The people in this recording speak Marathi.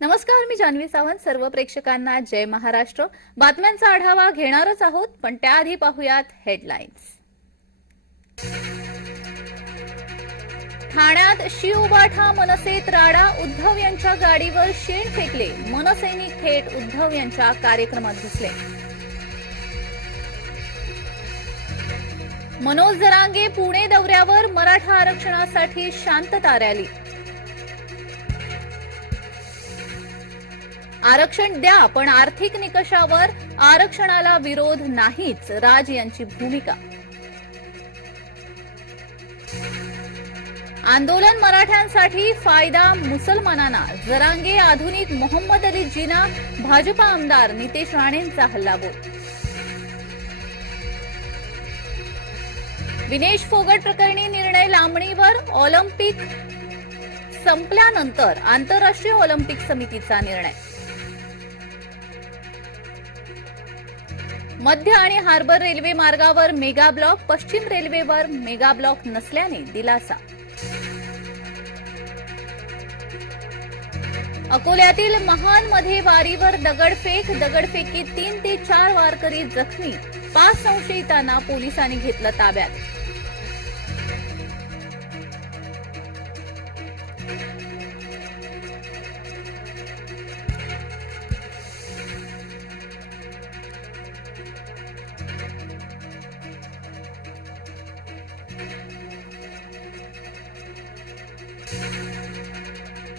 नमस्कार मी जान्हवी सावंत. सर्व प्रेक्षकांना जय महाराष्ट्र. बातम्यांचा आढावा घेणारच आहोत पण त्याआधी पाहुयात हेडलाईन्स ठाण्यात शिवबाठा मनसेत राडा उद्धव यांच्या गाडीवर शेण फेकले. मनसैनिक थेट उद्धव यांच्या कार्यक्रमात घुसले. मनोज जरांगे पुणे दौऱ्यावर मराठा आरक्षणासाठी शांतता रॅली. आरक्षण द्या पण आर्थिक निकषावर आरक्षणाला विरोध नाहीच राज यांची भूमिका. आंदोलन मराठ्यांसाठी फायदा मुसलमानांना. जरांगे आधुनिक मोहम्मद अली जिना भाजपा आमदार नितेश राणेंचा हल्लाबोल. विनेश फोगट प्रकरणी निर्णय लांबणीवर ऑलिम्पिक संपल्यानंतर आंतरराष्ट्रीय ऑलिम्पिक समितीचा निर्णय. मध्य आणि हार्बर रेल्वे मार्गावर मेगा ब्लॉक पश्चिम रेल्वेवर मेगा ब्लॉक नसल्याने दिलासा. अकोल्यातील महानमध्ये वारीवर दगडफेक दगडफेकीत तीन ते चार वारकरी जखमी पाच संशयितांना पोलिसांनी घेतलं ताब्यात.